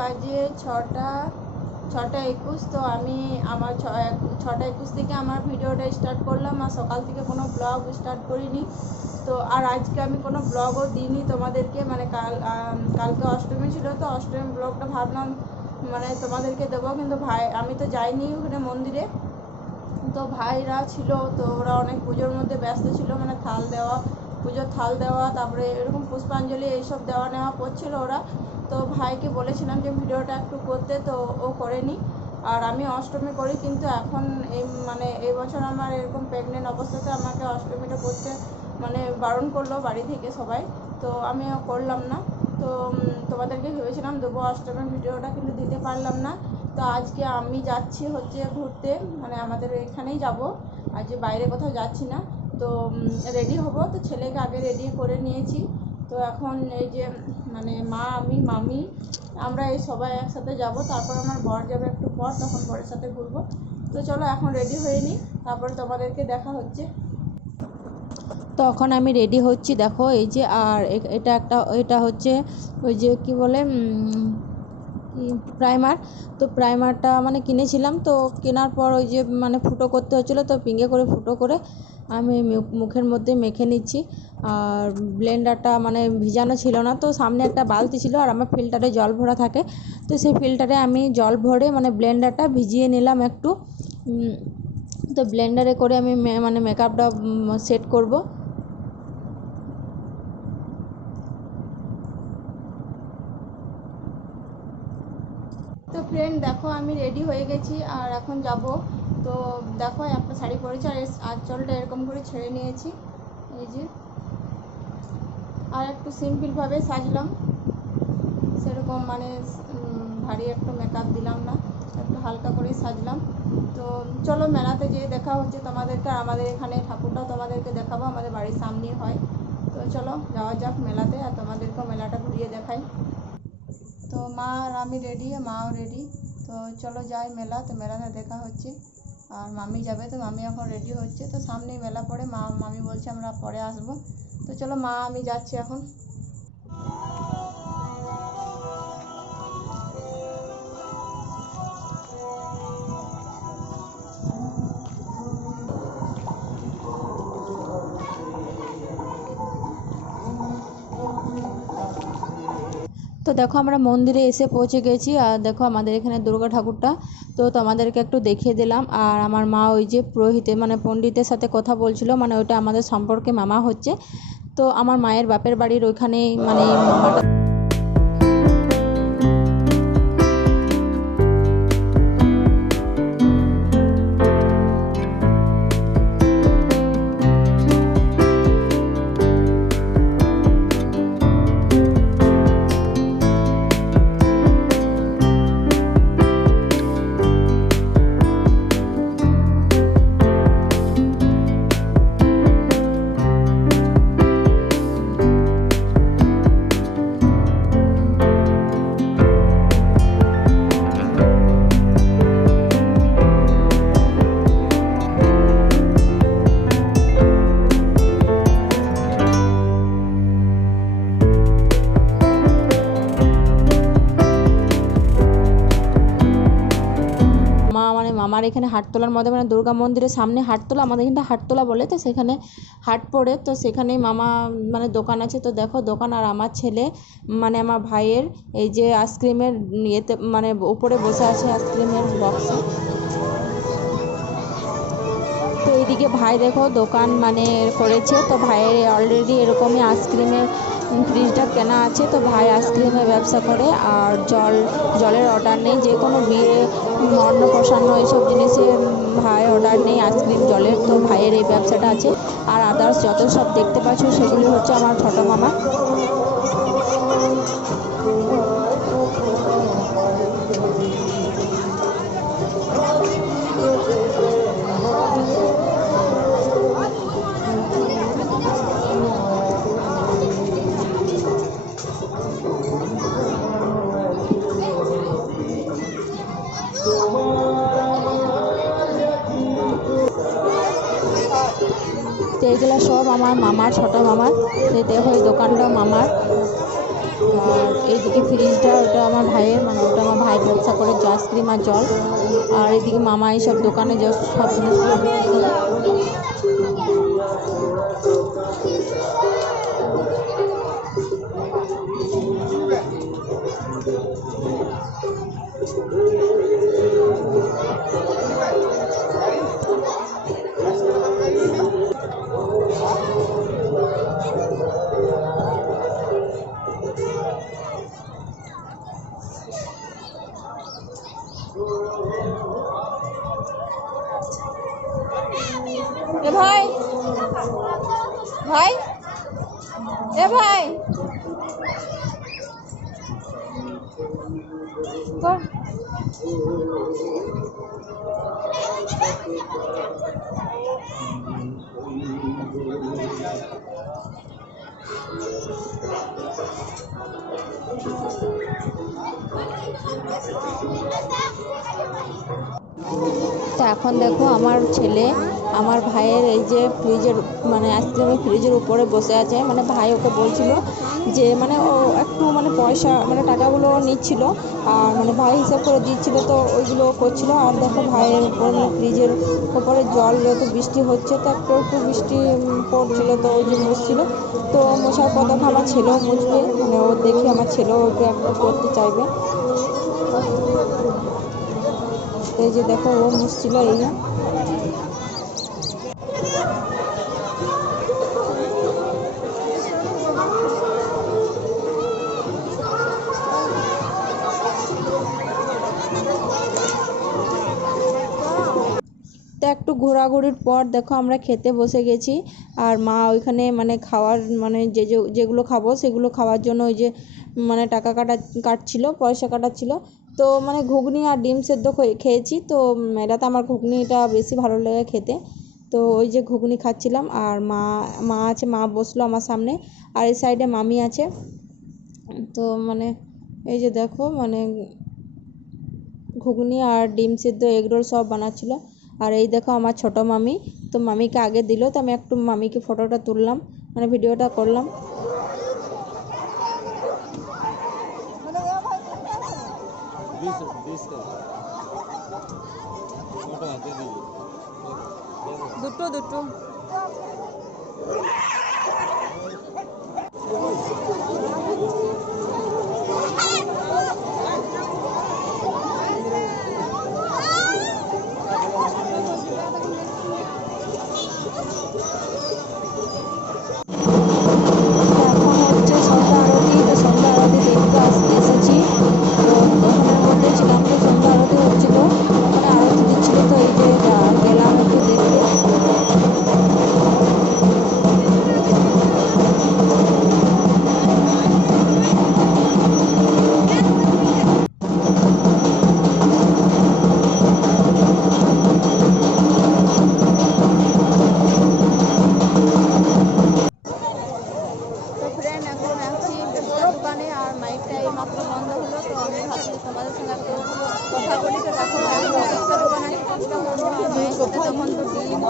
বাজে 6টা 21। তো আমি আমার 6টা 21 থেকে আমার ভিডিওটা স্টার্ট করলাম, আর সকাল থেকে কোনো ব্লগ স্টার্ট করিনি। তো আর আজকে আমি কোনো ব্লগও দিইনি তোমাদেরকে, মানে কালকে অষ্টমী ছিল, তো অষ্টমী ব্লগটা ভাবলাম মানে তোমাদেরকে দেবো, কিন্তু আমি তো যাইনি ওখানে মন্দিরে। তো ভাইরা ছিল, তো ওরা অনেক পুজোর মধ্যে ব্যস্ত ছিল, মানে পুজোর থাল দেওয়া, তারপরে এরকম পুষ্পাঞ্জলি এইসব দেওয়া নেওয়া করছিল ওরা। তো ভাইকে বলেছিলাম যে ভিডিওটা একটু করতে, তো ও করেনি। আর আমি অষ্টমী করি, কিন্তু এখন এই বছর আমার এরকম প্রেগনেন্ট অবস্থাতে আমাকে অষ্টমীটা করতে মানে বারণ করলো বাড়ি থেকে সবাই, তো আমিও করলাম না। তো তোমাদেরকে ভেবেছিলাম দেবো অষ্টমীর ভিডিওটা, কিন্তু দিতে পারলাম না। তো আজকে আমি যাচ্ছি হচ্ছে ঘুরতে, মানে আমাদের এখানেই যাব, আজ বাইরে কোথাও যাচ্ছি না। তো রেডি হব, তো ছেলেকে আগে রেডি করে নিয়েছি। তো এখন এই যে মানে মা, আমি, মামি, আমরা এই সবাই একসাথে যাব। তারপর আমার বর যাবে একটু পর, তখন বরের সাথে ঘুরবো। তো চলো এখন রেডি হয়ে নিই, তারপর তোমাদেরকে দেখা হচ্ছে। তখন আমি রেডি হচ্ছি, দেখো এই যে। আর এটা হচ্ছে ওই যে কি বলে প্রাইমার। তো প্রাইমারটা মানে কিনেছিলাম, তো কেনার পর ওই যে মানে ফুটো করতে হচ্ছিলো, তো পিঙ্গে করে ফুটো করে আমি মুখের মধ্যে মেখে নিচ্ছি। আর ব্লেন্ডারটা মানে ভিজানো ছিল না, তো সামনে একটা বালতি ছিল, আর আমার ফিল্টারে জল ভরা থাকে, তো সেই ফিল্টারে আমি জল ভরে মানে ব্লেন্ডারটা ভিজিয়ে নিলাম একটু। তো ব্লেন্ডারে করে আমি মানে মেকআপটা সেট করব। তো ফ্রেন্ড দেখো, আমি রেডি হয়ে গেছি আর এখন যাব। তো দেখো একটা শাড়ি পরেছি, আর আঁচলটা এরকম করে ছেড়ে নিয়েছি, এই যে। আর একটু সিম্পলভাবে সাজলাম, সেরকম মানে ভারী একটু মেকআপ দিলাম না, একটু হালকা করে সাজলাম। তো চলো মেলাতে যেয়ে দেখা হচ্ছে তোমাদেরকে। আমাদের এখানে ঠাকুরটাও তোমাদেরকে দেখাবো, আমাদের বাড়ির সামনেই হয়। তো চলো যাওয়া যাক মেলাতে, আর তোমাদেরকেও মেলাটা ঘুরিয়ে দেখাই। তো মা আর আমি রেডি, মাও রেডি। তো চলো যাই মেলা, তো মেলাতে দেখা হচ্ছে। আর মামি যাবে, তো মামি এখন রেডি হচ্ছে। তো সামনেই মেলা পড়ে, মামি বলছে আমরা পরে আসবো। তো চলো মা আমি যাচ্ছি এখন। তো দেখো আমরা মন্দিরে এসে পৌঁছে গেছি, আর দেখো আমাদের এখানে দুর্গা ঠাকুরটা, তো তোমাদেরকে একটু দেখিয়ে দিলাম। আর আমার মা ওই যে পুরোহিতে মানে পণ্ডিতের সাথে কথা বলছিল, মানে ওইটা আমাদের সম্পর্কে মামা হচ্ছে। তো আমার মায়ের বাপের বাড়ির ওইখানেই মানে মামাটা। মামার এখানে হাটতলার মধ্যে মানে দুর্গা মন্দিরের সামনে হাটতলা, আমাদের এখানটা হাটতলা বলে, তো সেখানে হাট পড়ে, তো সেখানেই মামা মানে দোকান আছে। তো দেখো দোকান, আর আমার ছেলে মানে আমার ভাইয়ের এই যে আইসক্রিমের ইয়েতে মানে উপরে বসে আছে আইসক্রিমের বক্সে। তো এইদিকে ভাই দেখো দোকান মানে করেছে, তো ভাইয়ের অলরেডি এরকমই আইসক্রিমের ফ্রিজটা কেনা আছে, তো ভাই আইসক্রিমের ব্যবসা করে। আর জলের অর্ডার নেই, যে কোনো বিয়ে অন্নপ্রাশন এইসব জিনিসে ভাই অর্ডার নেই আইসক্রিম জলের, তো ভাইয়ের এই ব্যবসাটা আছে। আর আদার্স যত সব দেখতে পাচ্ছ সেগুলি হচ্ছে আমার ছোটো মামা। তো এইগুলো সব আমার মামার, ছোটো মামার। দেখো এই দোকানটা মামার। আর এইদিকে ফ্রিজটা, ওটা আমার ভাইয়ের, মানে ওটা আমার ভাই ব্যবসা করে, আইসক্রিম আর জল। আর এদিকে মামা এইসব দোকানে সব জিনিসগুলো বিক্রি করে। এ ভাই, ভাই, এ ভাই, কর। তো এখন দেখো আমার ছেলে আমার ভাইয়ের এই যে ফ্রিজের, মানে আইসক্রিমের ফ্রিজের উপরে বসে আছে। মানে ভাই ওকে বলছিল যে, মানে ও একটু মানে পয়সা, মানে টাকাগুলো নিচ্ছিল, আর মানে ভাই হিসাব করে দিচ্ছিল, তো ওইগুলো করছিল। আর দেখো ভাইয়ের উপর, মানে ফ্রিজের উপরে জল, যেহেতু বৃষ্টি হচ্ছে তো একটু একটু বৃষ্টি পড়ছিল, তো ওই যে মুছছিল। তো মোছার পর দেখো আমার ছেলেও মুছবে, মানে ও দেখে আমার ছেলেও একটু একটু করতে চাইবে। এই যে দেখো ও মুছছিল এই। তো একটু ঘোরাঘুরির পর দেখো আমরা খেতে বসে গেছি। আর মা ওইখানে মানে খাওয়ার, মানে যেগুলো খাবো সেগুলো খাওয়ার জন্য ওই যে মানে টাকা কাটছিল, পয়সা কাটাচ্ছিল। তো মানে ঘুগনি আর ডিম সেদ্ধ খেয়েছি। তো মেলাতে আমার ঘুগনিটা বেশি ভালো লাগে খেতে। তো ওই যে ঘুগনি খাচ্ছিলাম, আর মা আছে, মা বসলো আমার সামনে, আর এই সাইডে মামি আছে। তো মানে এই যে দেখো, মানে ঘুগনি আর ডিম সিদ্ধ, এগরোল সব বানাচ্ছিল। আর এই দেখো আমার ছোট মামি, তো মামিকে আগে দিল, তো আমি একটু মামিকে ফটোটা তুললাম, মানে ভিডিওটা করলাম। দুটো দুটো। এখন হচ্ছে সন্ধ্যা আরতি, তো সন্ধ্যা আরতি দেখতে এসেছি। তো দোকানের মধ্যে ছিলাম, তো সন্ধ্যা আরতি হচ্ছিল, মানে আরতি দিচ্ছিল, তো এই যে গেলাম একটু দেখতে। তো ফ্রেন্ড, এখন আছি ফুচকার দোকানে, আর মাইকটা এই মাত্র বন্ধ হলো। তো আমি ভাবছি তোমাদের সঙ্গে একটু কথা বলি। তো দেখো এখন ফুচকার দোকানে আছি, ফুচকা খাবো, আর মায়ের সাথে তখন তো ডিম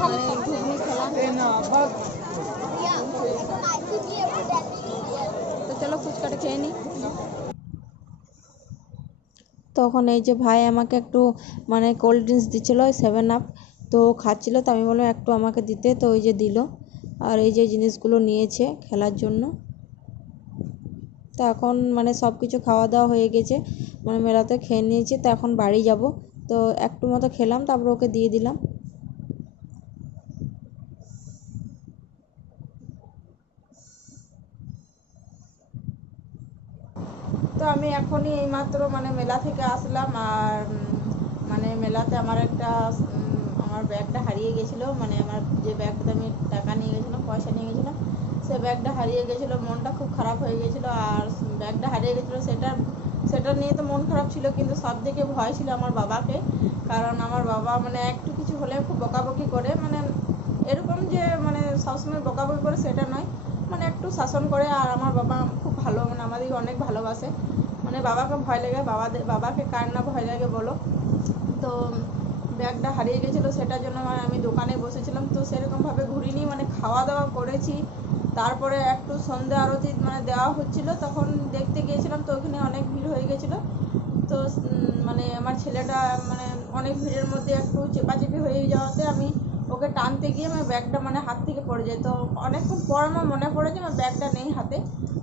মানে ঘুগনি খেলাম। তো চলো ফুচকাটা খেয়ে নিই। তখন এই যে ভাই আমাকে একটু মানে কোল্ড ড্রিঙ্কস দিচ্ছিলো, 7 আপ। তো খাচ্ছিলো, তো আমি বললাম একটু আমাকে দিতে, তো ওই যে দিল। আর এই যে জিনিসগুলো নিয়েছে খেলার জন্য। তো এখন মানে সব কিছু খাওয়া দাওয়া হয়ে গেছে, মানে মেলাতে খেয়ে নিয়েছি। তো এখন বাড়ি যাব, তো একটু মতো খেলাম, তারপর ওকে দিয়ে দিলাম। তো আমি এখনই এইমাত্র মানে মেলা থেকে আসলাম। আর মানে মেলাতে আমার একটা আমার ব্যাগটা হারিয়ে গেছিলো, মানে আমার যে ব্যাগটাতে আমি টাকা নিয়ে গেছিলাম, পয়সা নিয়ে গেছিলাম, সে ব্যাগটা হারিয়ে গেছিলো। মনটা খুব খারাপ হয়ে গেছিলো। আর ব্যাগটা হারিয়ে গেছিলো, সেটা নিয়ে তো মন খারাপ ছিল, কিন্তু সব থেকে ভয় ছিল আমার বাবাকে। কারণ আমার বাবা মানে একটু কিছু হলে খুব বকাবকি করে, মানে এরকম যে মানে সবসময় বকাবকি করে সেটা নয়, মানে একটু শাসন করে। আর আমার বাবা খুব ভালো, মানে আমাদেরকে অনেক ভালোবাসে। মানে বাবাকে ভয় লাগে, বাবাকে কার না ভয় লাগে বলো। তো ব্যাগটা হারিয়ে গেছিলো, সেটার জন্য মানে আমি দোকানে বসেছিলাম। তো সেরকমভাবে ঘুরিনি, মানে খাওয়া দাওয়া করেছি, তারপরে একটু সন্ধ্যা আরতি মানে দেওয়া হচ্ছিল, তখন দেখতে গিয়েছিলাম, তো ওখানে অনেক ভিড় হয়ে গেছিলো। তো মানে আমার ছেলেটা মানে অনেক ভিড়ের মধ্যে একটু চেপাচেপি হয়ে যাওয়াতে আমি ওকে টানতে গিয়ে আমার ব্যাগটা মানে হাত থেকে পড়ে যায়। তো অনেকক্ষণ পর আমার মনে পড়ে যে আমার ব্যাগটা নেই হাতে।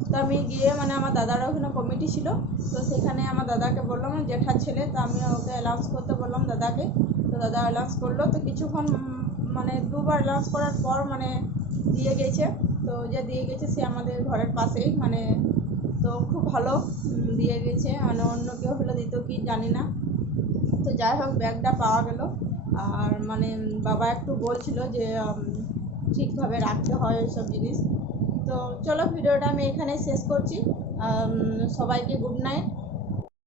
তো আমি গিয়ে মানে আমার দাদারও ওখানে কমিটি ছিল, তো সেখানে আমার দাদাকে বললাম, জেঠার ছেলে, তো আমি ওকে অ্যালাউন্স করতে বললাম দাদাকে। তো দাদা অ্যালাউন্স করলো, তো কিছুক্ষণ মানে দুবার অ্যালাউন্স করার পর মানে দিয়ে গেছে। তো যে দিয়ে গেছে সে আমাদের ঘরের পাশেই, মানে তো খুব ভালো দিয়ে গেছে, মানে অন্য কেউ হলে দিত কি জানি না। তো যাই হোক ব্যাগটা পাওয়া গেল। আর মানে বাবা একটু বলছিল যে ঠিকভাবে রাখতে হয় ওইসব জিনিস। তো চলো ভিডিওটা আমি এখানে শেষ করছি। সবাইকে গুড নাইট।